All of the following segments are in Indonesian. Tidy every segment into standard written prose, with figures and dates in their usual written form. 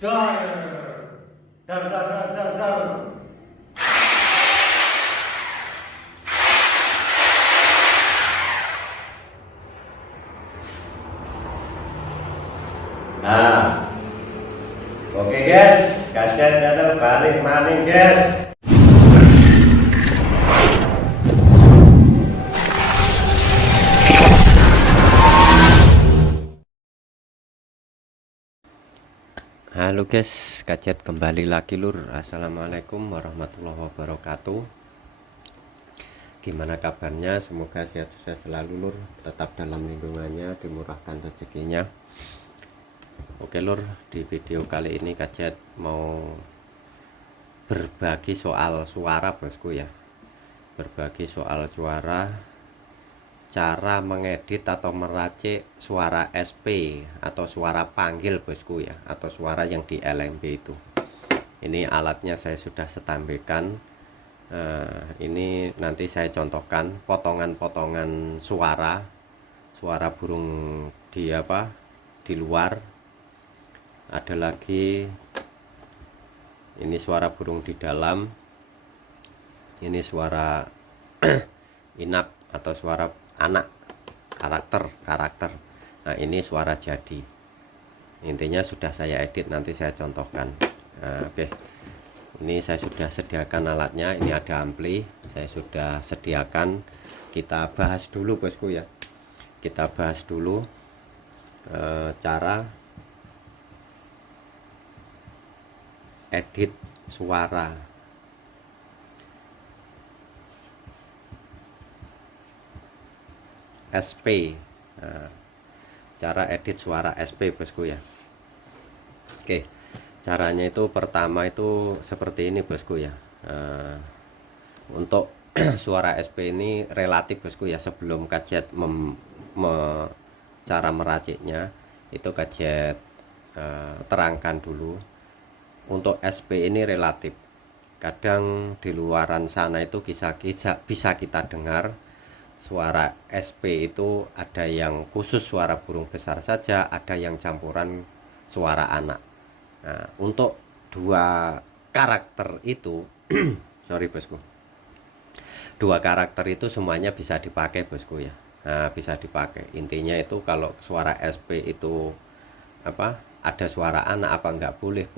Dar, dar, dar, dar, dar, dar. Nah, oke guys, kaset channel balik maning guys. Halo guys, kajet kembali lagi lur. Assalamualaikum warahmatullahi wabarakatuh. Gimana kabarnya? Semoga sehat sukses selalu lur, tetap dalam lindungannya, dimurahkan rezekinya. Oke lur, di video kali ini kajet mau berbagi soal suara bosku ya. Berbagi soal suara, cara mengedit atau meracik suara SP atau suara panggil bosku ya, atau suara yang di LMB itu. Ini alatnya saya sudah setambekan. Ini nanti saya contohkan potongan-potongan suara burung di luar. Ada lagi ini suara burung di dalam. Ini suara inap atau suara anak, karakter. Nah, ini suara jadi. Intinya sudah saya edit, nanti saya contohkan. Nah, oke. Ini saya sudah sediakan alatnya. Ini ada ampli, saya sudah sediakan. Kita bahas dulu bosku ya. Kita bahas dulu cara edit suara. SP. Nah, cara edit suara SP bosku ya. Oke, caranya itu pertama itu seperti ini bosku ya. Untuk suara SP ini relatif bosku ya. Sebelum kajet cara meraciknya itu kajet terangkan dulu. Untuk SP ini relatif. Kadang di luaran sana itu bisa kita dengar suara SP itu ada yang khusus suara burung besar saja, ada yang campuran suara anak. Nah, untuk dua karakter itu sorry bosku, dua karakter itu semuanya bisa dipakai bosku ya. Nah, bisa dipakai. Intinya itu kalau suara SP itu ada suara anak apa enggak boleh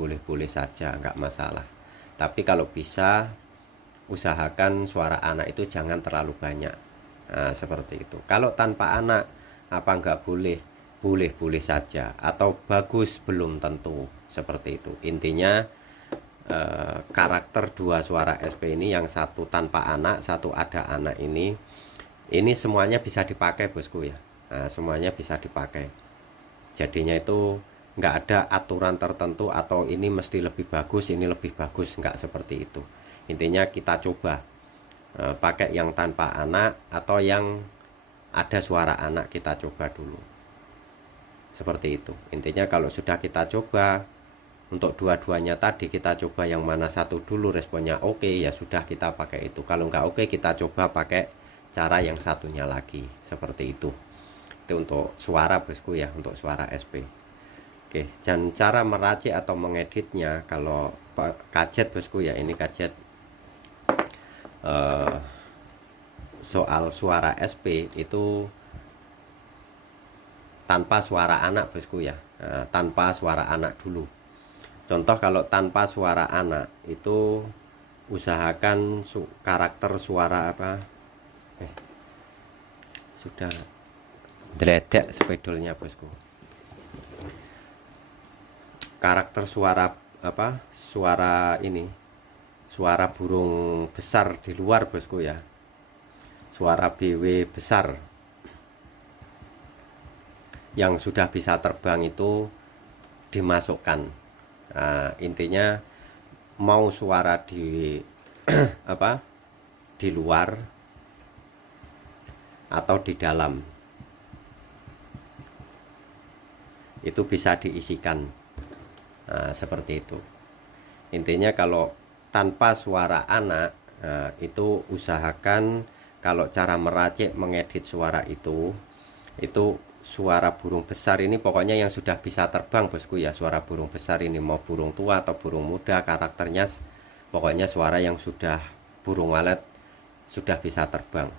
saja, enggak masalah. Tapi kalau bisa usahakan suara anak itu jangan terlalu banyak. Nah, seperti itu. Kalau tanpa anak apa enggak boleh saja, atau bagus belum tentu, seperti itu. Intinya karakter dua suara SP ini, yang satu tanpa anak, satu ada anak, ini semuanya bisa dipakai bosku ya. Nah, semuanya bisa dipakai. Jadinya itu enggak ada aturan tertentu atau ini mesti lebih bagus, ini lebih bagus, enggak seperti itu. Intinya kita coba pakai yang tanpa anak atau yang ada suara anak, kita coba dulu seperti itu. Intinya kalau sudah kita coba untuk dua-duanya tadi, kita coba yang mana satu dulu, responnya oke, ya sudah kita pakai itu. Kalau nggak oke, kita coba pakai cara yang satunya lagi, seperti itu. Itu untuk suara bosku ya, untuk suara SP. Oke, dan cara meracik atau mengeditnya kalau kajet bosku ya, ini kajet soal suara SP itu tanpa suara anak bosku ya. Nah, tanpa suara anak dulu. Contoh kalau tanpa suara anak itu usahakan karakter suara sudah dredek spedolnya bosku. Karakter suara suara ini, suara burung besar di luar bosku ya, suara BW besar yang sudah bisa terbang itu dimasukkan. Nah, intinya mau suara di di luar atau di dalam itu bisa diisikan. Nah, seperti itu. Intinya kalau tanpa suara anak, itu usahakan kalau cara meracik mengedit suara itu suara burung besar ini pokoknya yang sudah bisa terbang bosku ya. Suara burung besar ini mau burung tua atau burung muda, karakternya pokoknya suara yang sudah burung walet sudah bisa terbang.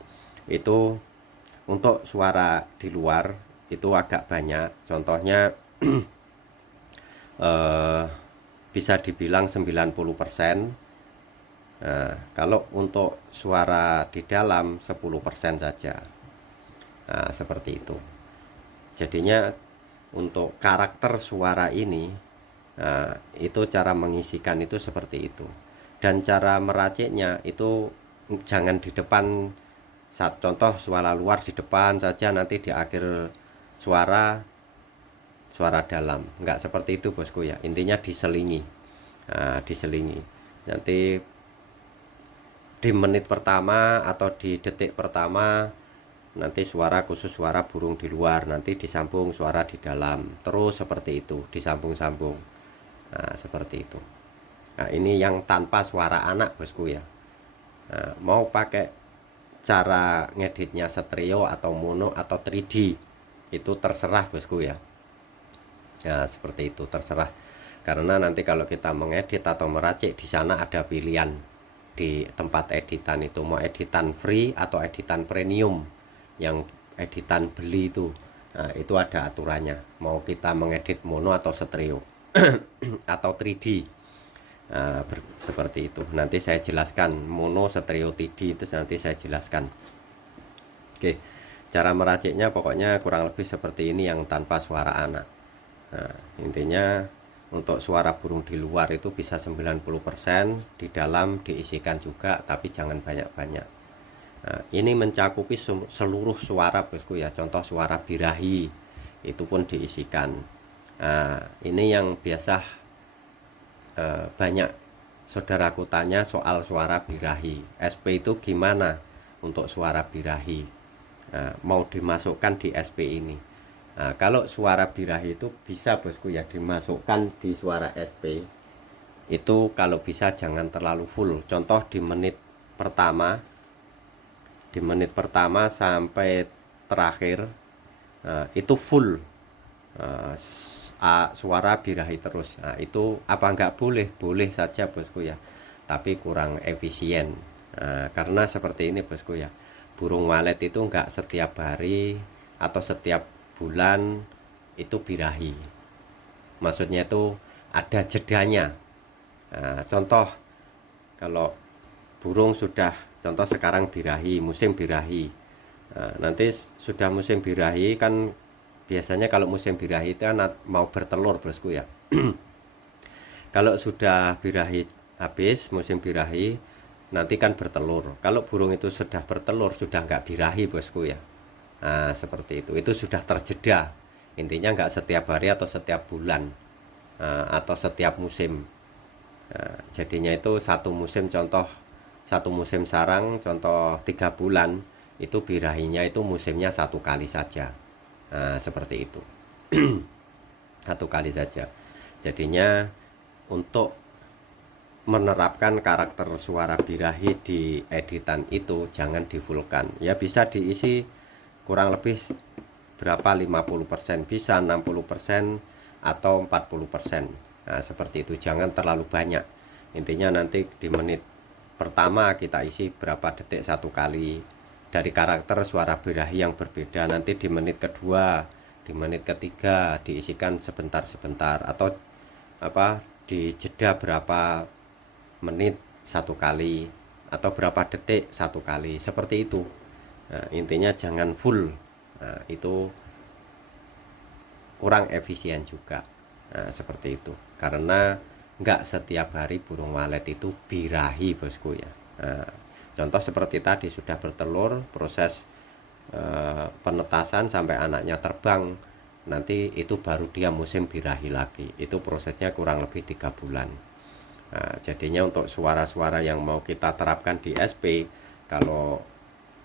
Itu untuk suara di luar itu agak banyak. Contohnya bisa dibilang 90%. Nah, kalau untuk suara di dalam 10% saja. Nah, seperti itu. Jadinya untuk karakter suara ini, nah, itu cara mengisikan itu seperti itu. Dan cara meraciknya itu jangan di depan. Saat contoh suara luar di depan saja, nanti di akhir suara dalam. Enggak seperti itu bosku ya. Intinya diselingi. Nah, diselingi. Nanti di menit pertama atau di detik pertama nanti suara khusus suara burung di luar, nanti disambung suara di dalam, terus seperti itu disambung-sambung. Nah, seperti itu. Nah, ini yang tanpa suara anak bosku ya. Nah, mau pakai cara ngeditnya stereo atau mono atau 3D itu terserah bosku ya. Nah, seperti itu terserah, karena nanti kalau kita mengedit atau meracik di sana ada pilihan di tempat editan itu, mau editan free atau editan premium. Yang editan beli itu, nah, itu ada aturannya, mau kita mengedit mono atau stereo atau 3D. Nah, seperti itu nanti saya jelaskan, mono, stereo, 3D itu nanti saya jelaskan. Oke, cara meraciknya pokoknya kurang lebih seperti ini yang tanpa suara anak. Nah, intinya untuk suara burung di luar itu bisa 90%, di dalam diisikan juga, tapi jangan banyak-banyak. Nah, ini mencakupi seluruh suara bosku ya. Contoh suara birahi itu pun diisikan. Nah, ini yang biasa banyak saudaraku tanya soal suara birahi. SP itu gimana untuk suara birahi? Nah, mau dimasukkan di SP ini. Nah, kalau suara birahi itu bisa bosku ya dimasukkan di suara SP. Itu kalau bisa jangan terlalu full. Contoh di menit pertama sampai terakhir, nah, itu full suara birahi terus. Nah, itu apa enggak boleh? Boleh saja bosku ya, tapi kurang efisien. Nah, karena seperti ini bosku ya, burung walet itu enggak setiap hari atau setiap bulan itu birahi. Maksudnya itu ada jedanya. Nah, contoh kalau burung sudah, contoh sekarang birahi, musim birahi. Nah, nanti sudah musim birahi kan, biasanya kalau musim birahi itu kan mau bertelur bosku ya. Kalau sudah birahi habis, musim birahi nanti kan bertelur. Kalau burung itu sudah bertelur, sudah nggak birahi bosku ya. Nah, seperti itu sudah terjeda. Intinya nggak setiap hari atau setiap bulan, atau setiap musim. Nah, jadinya itu satu musim, contoh satu musim sarang, contoh 3 bulan, itu birahinya itu musimnya 1 kali saja. Nah, seperti itu. 1 kali saja. Jadinya untuk menerapkan karakter suara birahi di editan itu jangan difulkan ya, bisa diisi kurang lebih berapa, 50%, bisa 60% atau 40%. Nah, seperti itu, jangan terlalu banyak. Intinya nanti di menit pertama kita isi berapa detik 1 kali dari karakter suara birahi yang berbeda. Nanti di menit kedua, di menit ketiga diisikan sebentar-sebentar, atau apa, di jeda berapa menit 1 kali atau berapa detik 1 kali, seperti itu. Nah, intinya jangan full. Nah, itu kurang efisien juga. Nah, seperti itu, karena nggak setiap hari burung walet itu birahi bosku ya. Nah, contoh seperti tadi sudah bertelur, proses penetasan sampai anaknya terbang, nanti itu baru dia musim birahi lagi. Itu prosesnya kurang lebih 3 bulan. Nah, jadinya untuk suara-suara yang mau kita terapkan di SP, kalau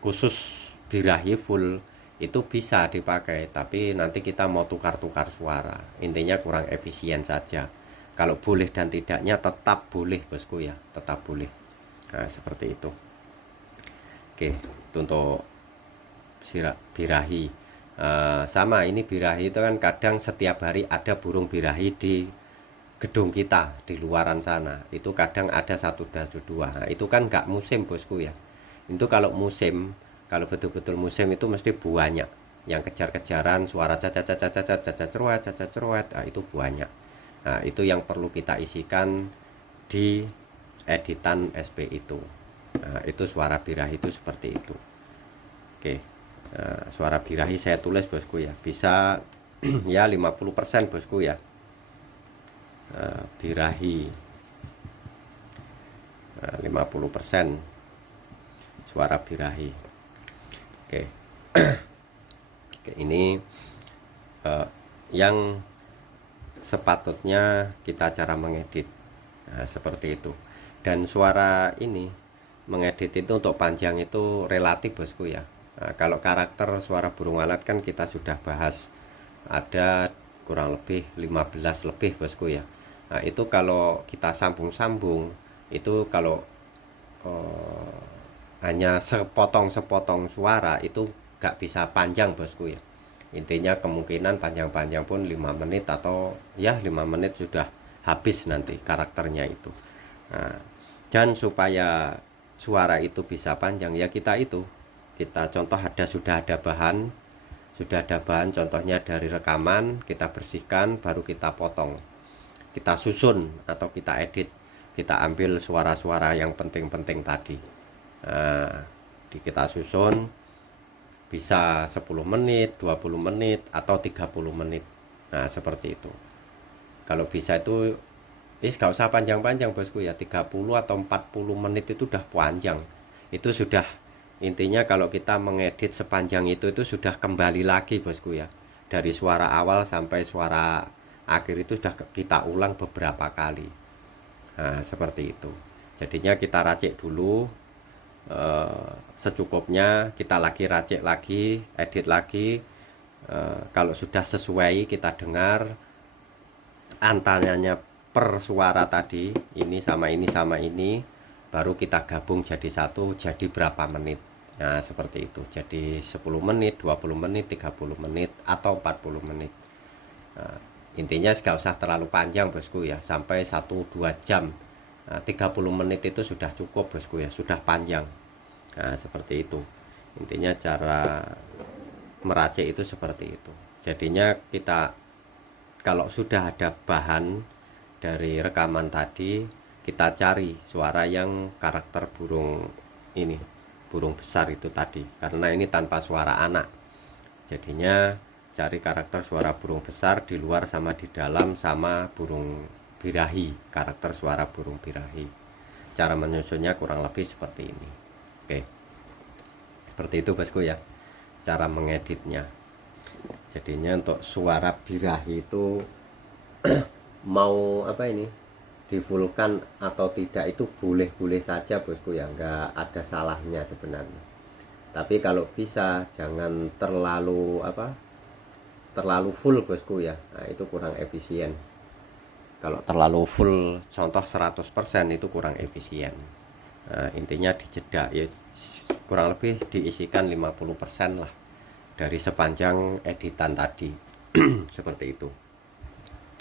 khusus birahi full itu bisa dipakai, tapi nanti kita mau tukar-tukar suara, intinya kurang efisien saja. Kalau boleh dan tidaknya tetap boleh bosku ya, tetap boleh. Nah, seperti itu. Oke, itu untuk birahi. Sama ini birahi itu kan kadang setiap hari ada burung birahi di gedung kita di luaran sana. Itu kadang ada satu dan dua. Nah, itu kan nggak musim bosku ya. Itu kalau musim, kalau betul-betul musim itu mesti banyak yang kejar-kejaran, suara cacat cacat cacat cacat ceruat cacat ceruat. Nah, itu banyak. Nah, itu yang perlu kita isikan di editan SP itu. Nah, itu suara birahi itu seperti itu. Oke. Suara birahi saya tulis bosku ya, bisa ya 50% bosku ya. Birahi 50% suara birahi. Oke. Oke, ini yang sepatutnya kita cara mengedit. Nah, seperti itu. Dan suara ini mengedit itu untuk panjang itu relatif bosku ya. Nah, kalau karakter suara burung walet kan kita sudah bahas, ada kurang lebih 15 lebih bosku ya. Nah, itu kalau kita sambung-sambung itu kalau hanya sepotong-sepotong suara itu gak bisa panjang bosku ya. Intinya kemungkinan panjang-panjang pun 5 menit atau ya 5 menit sudah habis nanti karakternya itu. Nah, dan supaya suara itu bisa panjang ya kita contoh sudah ada bahan contohnya dari rekaman, kita bersihkan baru kita potong, kita susun atau kita edit, kita ambil suara-suara yang penting-penting tadi. Nah, kita susun bisa 10 menit, 20 menit atau 30 menit. Nah, seperti itu. Kalau bisa itu gak usah panjang-panjang bosku ya, 30 atau 40 menit itu udah panjang. Itu sudah, intinya kalau kita mengedit sepanjang itu sudah kembali lagi bosku ya. Dari suara awal sampai suara akhir itu sudah kita ulang beberapa kali. Nah, seperti itu. Jadinya kita racik dulu secukupnya, kita lagi racik lagi, edit lagi. Kalau sudah sesuai kita dengar antaranya per suara tadi, ini sama ini sama ini, baru kita gabung jadi satu, jadi berapa menit. Nah, seperti itu. Jadi 10 menit, 20 menit, 30 menit atau 40 menit. Nah, intinya gak usah terlalu panjang bosku ya, sampai 1-2 jam. Nah, 30 menit itu sudah cukup bosku ya, sudah panjang. Nah, seperti itu. Intinya cara meracik itu seperti itu. Jadinya kita kalau sudah ada bahan dari rekaman tadi, kita cari suara yang karakter burung ini, burung besar itu tadi, karena ini tanpa suara anak. Jadinya cari karakter suara burung besar di luar sama di dalam sama burung birahi, karakter suara burung birahi. Cara menyusunnya kurang lebih seperti ini. Oke, seperti itu bosku ya cara mengeditnya. Jadinya untuk suara birahi itu mau apa ini, difulkan atau tidak itu boleh-boleh saja bosku ya, nggak ada salahnya sebenarnya. Tapi kalau bisa jangan terlalu full bosku ya. Nah, itu kurang efisien. Kalau terlalu full contoh 100% itu kurang efisien. Nah, intinya dijeda ya, kurang lebih diisikan 50% lah dari sepanjang editan tadi. Seperti itu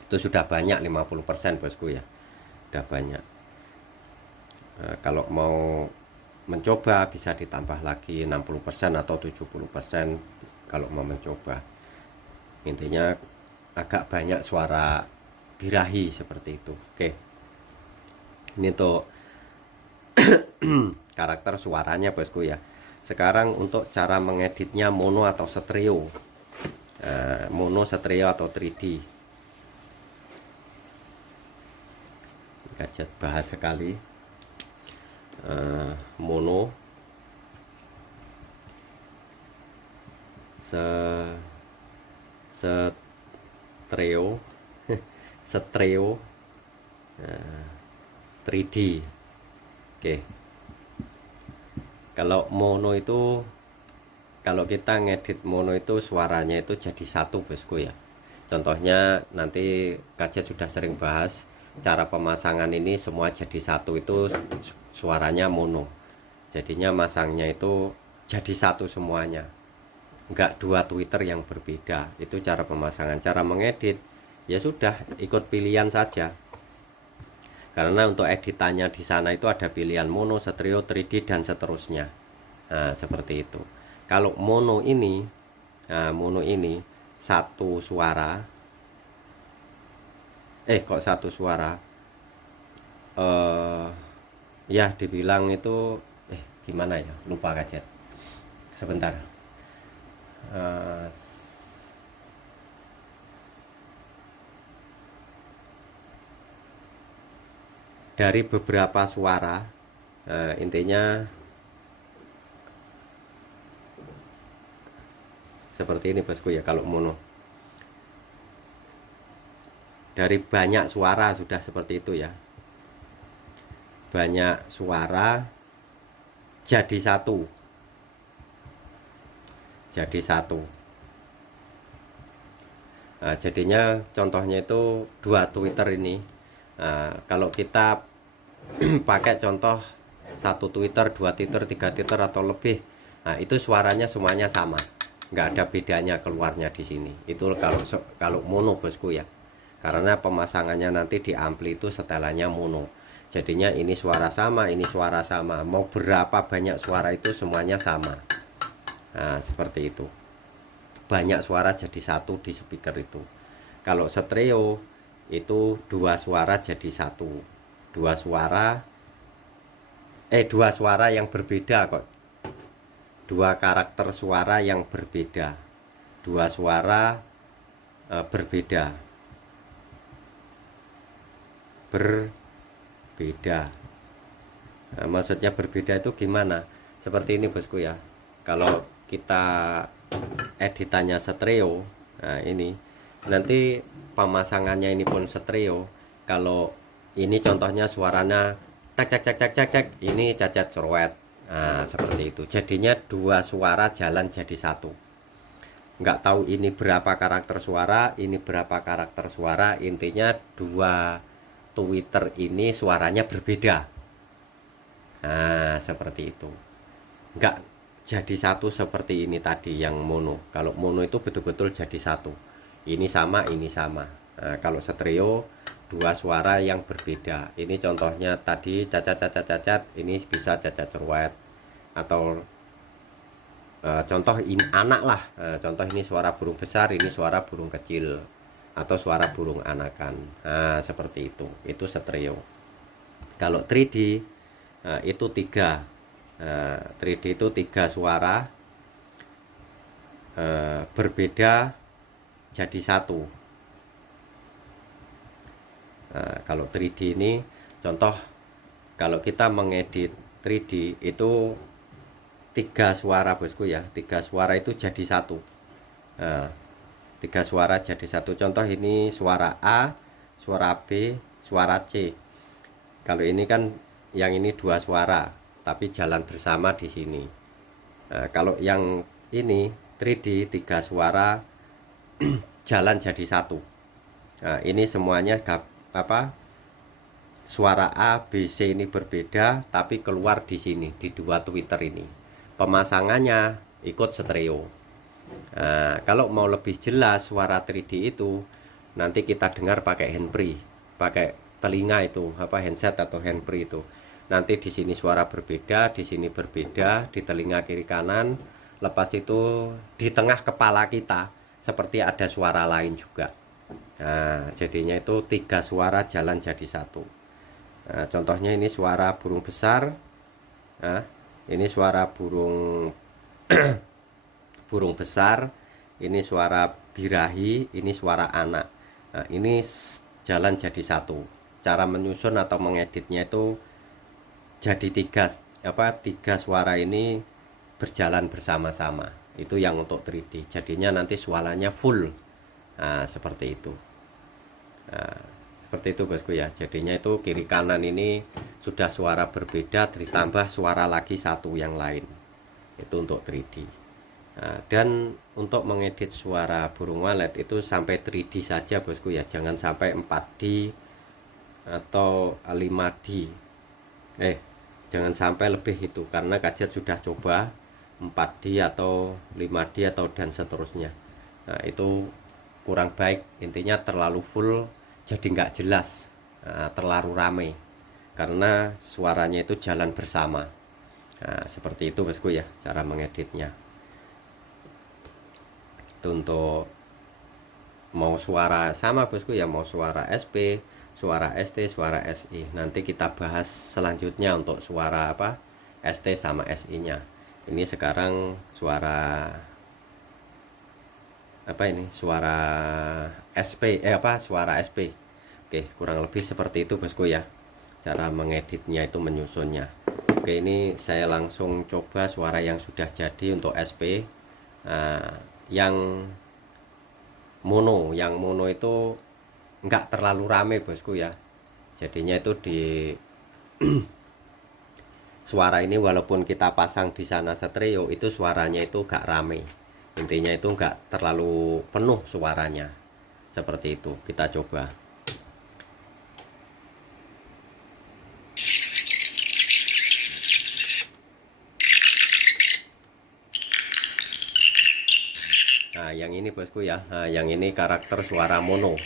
sudah banyak 50% bosku ya, udah banyak. Nah, kalau mau mencoba bisa ditambah lagi 60% atau 70% kalau mau mencoba. Intinya agak banyak suara birahi seperti itu. Oke, ini untuk karakter suaranya bosku ya. Sekarang untuk cara mengeditnya mono atau stereo. Mono, stereo atau 3D. Gadget bahas sekali. Mono, stereo, stereo, 3D. Oke. Kalau mono itu, kalau kita ngedit mono itu suaranya itu jadi satu bosku ya. Contohnya nanti Kajet sudah sering bahas cara pemasangan ini semua jadi satu, itu suaranya mono. Jadinya masangnya itu jadi satu semuanya. nggak dua Twitter yang berbeda. Itu cara pemasangan. Cara mengedit ya sudah ikut pilihan saja, karena untuk editannya di sana itu ada pilihan mono, stereo, 3D dan seterusnya. Nah, seperti itu. Kalau mono ini, nah, mono ini satu suara, kok satu suara, ya dibilang itu, gimana ya, lupa gadget. Sebentar. Dari beberapa suara, intinya seperti ini bosku ya. Kalau mono dari banyak suara sudah seperti itu ya, banyak suara jadi satu, jadinya contohnya itu dua Twitter ini. Kalau kita pakai contoh satu Twitter, dua Twitter, tiga Twitter atau lebih, nah itu suaranya semuanya sama, nggak ada bedanya keluarnya di sini. Itu kalau mono bosku ya, karena pemasangannya nanti di ampli itu setelannya mono, jadinya ini suara sama, ini suara sama, mau berapa banyak suara itu semuanya sama. Nah, seperti itu, banyak suara jadi satu di speaker itu. Kalau stereo itu dua suara jadi satu, dua suara yang berbeda kok, dua karakter suara yang berbeda, dua suara berbeda. Nah, maksudnya berbeda itu gimana? Seperti ini bosku ya. Kalau kita editannya stereo, nah ini nanti pemasangannya ini pun stereo. Kalau ini contohnya suaranya cek, ini cacat cerwet. Nah, seperti itu. Jadinya dua suara jalan jadi satu. Nggak tahu ini berapa karakter suara, ini berapa karakter suara. Intinya dua Twitter ini suaranya berbeda. Nah, seperti itu. Nggak jadi satu seperti ini tadi yang mono. Kalau mono itu betul-betul jadi satu. Ini sama, ini sama. Nah, kalau stereo dua suara yang berbeda. Ini contohnya tadi cacat, ini bisa cacat cerwet. Atau contoh ini anak lah. Contoh ini suara burung besar, ini suara burung kecil, atau suara burung anakan. Nah, seperti itu. Itu stereo. Kalau 3D itu tiga. 3D itu tiga suara berbeda jadi satu. Kalau 3D ini contoh, kalau kita mengedit 3D itu tiga suara bosku ya, tiga suara itu jadi satu. Tiga suara jadi satu. Contoh ini suara A, suara B, suara C. Kalau ini kan yang ini dua suara tapi jalan bersama di sini. Kalau yang ini 3D tiga suara jalan jadi satu. Nah, ini semuanya suara A, B, C ini berbeda tapi keluar di sini di dua Twitter ini. Pemasangannya ikut stereo. Nah, kalau mau lebih jelas suara 3D itu nanti kita dengar pakai handfree, pakai telinga itu headset atau handfree itu. Nanti di sini suara berbeda, di sini berbeda, di telinga kiri kanan. Lepas itu di tengah kepala kita seperti ada suara lain juga. Nah, jadinya itu tiga suara jalan jadi satu. Nah, contohnya ini suara burung besar. Nah, ini suara burung burung besar. Ini suara birahi, ini suara anak. Nah, ini jalan jadi satu. Cara menyusun atau mengeditnya itu jadi tiga suara ini berjalan bersama-sama. Itu yang untuk 3D. Jadinya nanti suaranya full. Nah, seperti itu. Nah, seperti itu bosku ya. Jadinya itu kiri kanan ini sudah suara berbeda ditambah suara lagi satu yang lain. Itu untuk 3D. Nah, dan untuk mengedit suara burung walet itu sampai 3D saja bosku ya. Jangan sampai 4D atau 5D. Jangan sampai lebih itu, karena Kajet sudah coba 4D atau 5D atau dan seterusnya. Nah, itu kurang baik, intinya terlalu full jadi nggak jelas, terlalu rame karena suaranya itu jalan bersama. Nah, seperti itu bosku ya cara mengeditnya. Itu untuk mau suara sama bosku ya, mau suara SP, suara ST, suara SI. Nanti kita bahas selanjutnya untuk suara apa ST sama SI nya. Ini sekarang suara apa ini, suara SP suara SP. Oke, kurang lebih seperti itu bosku ya cara mengeditnya, itu menyusunnya. Oke, ini saya langsung coba suara yang sudah jadi untuk SP. Nah, yang mono itu nggak terlalu rame bosku ya, jadinya itu di suara ini walaupun kita pasang di sana stereo itu suaranya itu gak rame, intinya itu nggak terlalu penuh suaranya. Seperti itu, kita coba. Nah, yang ini bosku ya, nah, yang ini karakter suara mono.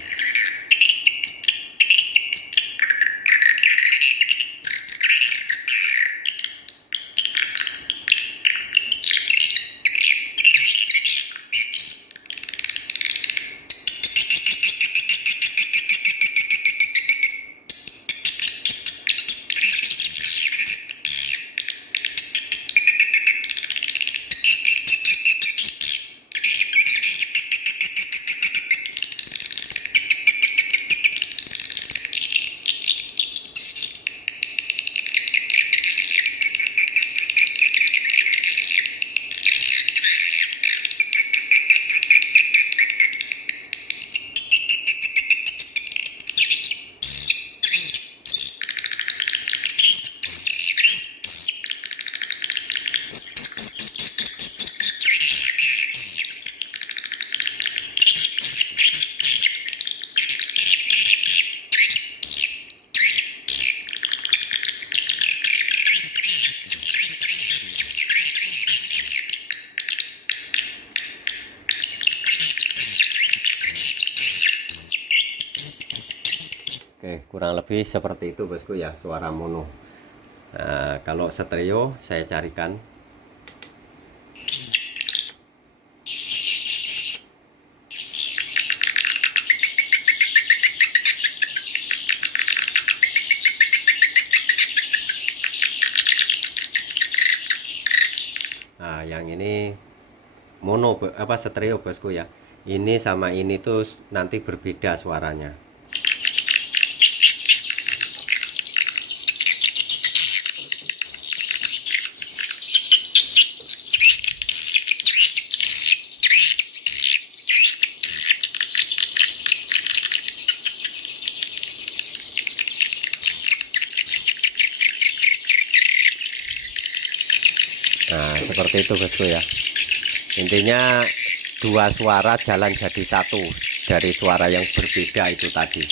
Oke, kurang lebih seperti itu bosku ya suara mono. Nah, kalau stereo saya carikan. Nah, yang ini mono stereo bosku ya. Ini sama ini tuh nanti berbeda suaranya. Nah, seperti itu bosku ya. Intinya dua suara jalan jadi satu dari suara yang berbeda itu tadi.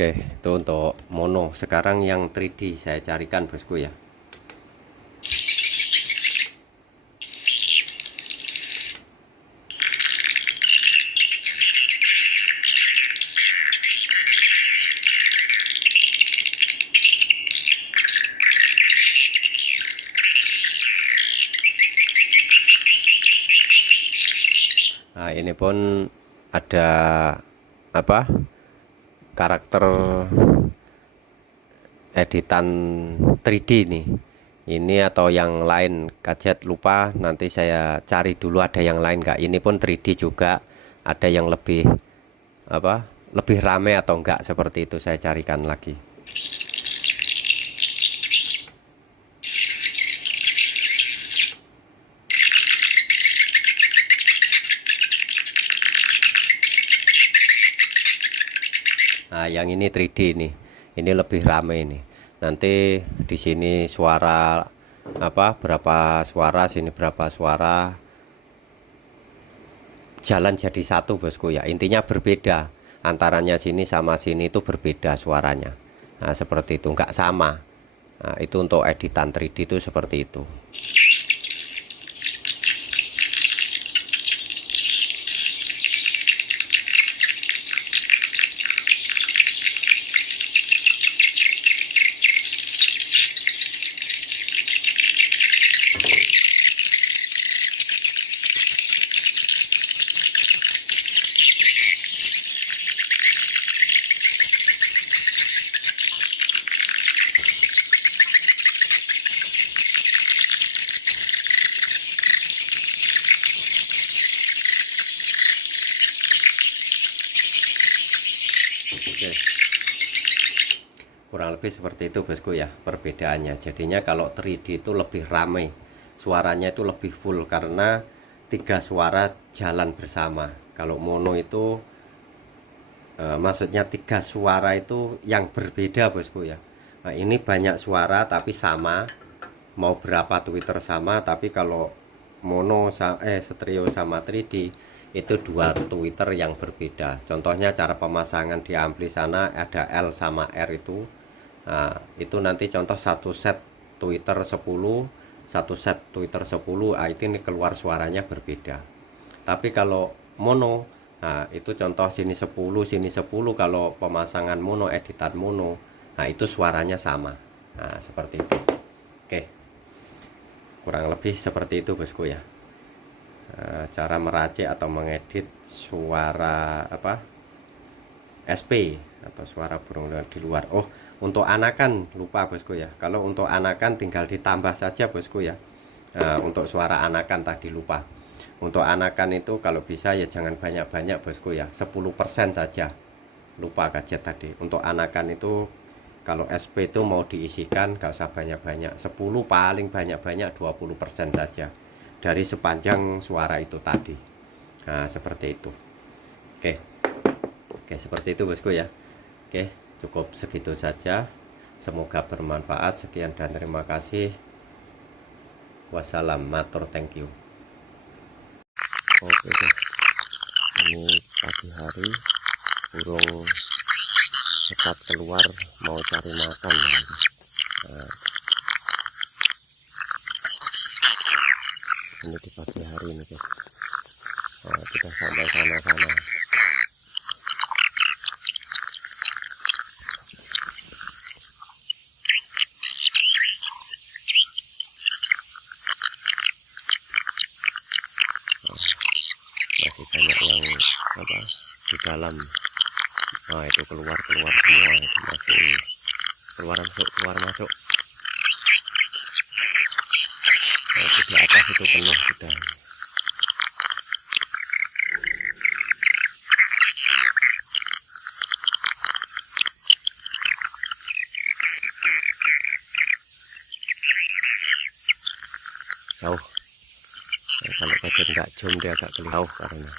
Oke, itu untuk mono. Sekarang yang 3D saya carikan bosku ya. Nah, ini pun ada apa? Karakter editan 3D nih. Ini atau yang lain gadget lupa, nanti saya cari dulu ada yang lain enggak. Ini pun 3D juga, ada yang lebih apa? Lebih rame atau enggak, seperti itu saya carikan lagi. Nah, yang ini 3D nih. Ini lebih rame ini. Nanti di sini suara apa? Berapa suara, sini berapa suara. Jalan jadi satu, bosku ya. Intinya berbeda. Antaranya sini sama sini itu berbeda suaranya. Nah, seperti itu, nggak sama. Nah, itu untuk editan 3D itu seperti itu. Oke. Kurang lebih seperti itu, bosku ya, perbedaannya. Jadinya kalau 3D itu lebih ramai, suaranya itu lebih full karena 3 suara jalan bersama. Kalau mono itu maksudnya 3 suara itu yang berbeda, bosku ya. Nah, ini banyak suara tapi sama, mau berapa Twitter sama, tapi kalau mono stereo sama 3D itu 2 Twitter yang berbeda. Contohnya cara pemasangan di ampli sana ada L sama R itu. Nah, itu nanti contoh satu set Twitter 10, satu set Twitter 10, itu ini keluar suaranya berbeda. Tapi kalau mono, nah itu contoh sini 10, sini 10, kalau pemasangan mono, editan mono, nah itu suaranya sama. Nah, seperti itu. Oke. Kurang lebih seperti itu, bosku ya. Cara meracik atau mengedit suara apa? SP atau suara burung di luar. Oh, untuk anakan lupa, bosku ya. Kalau untuk anakan tinggal ditambah saja, bosku ya. Untuk suara anakan tadi lupa. Untuk anakan itu kalau bisa ya jangan banyak-banyak, bosku ya. 10% saja. Lupa gadget tadi. Untuk anakan itu kalau SP itu mau diisikan gak usah banyak-banyak. 10 paling banyak-banyak 20% saja dari sepanjang suara itu tadi. Nah, seperti itu. Oke. Oke, seperti itu, bosku ya. Oke, cukup segitu saja. Semoga bermanfaat. Sekian dan terima kasih. Wassalam, matur, thank you. Oke, ini pagi hari, burung cepat keluar mau cari makan. Nah, ini di pagi hari ini, guys. Nah, kita sampai sana-sana. Masih banyak yang apa di dalam. Nah, itu keluar semua, itu masih keluar masuk. Nah, di atas itu penuh sudah. Jauh. Nah, kalau gadget nggak zoom dia agak kelihatan karena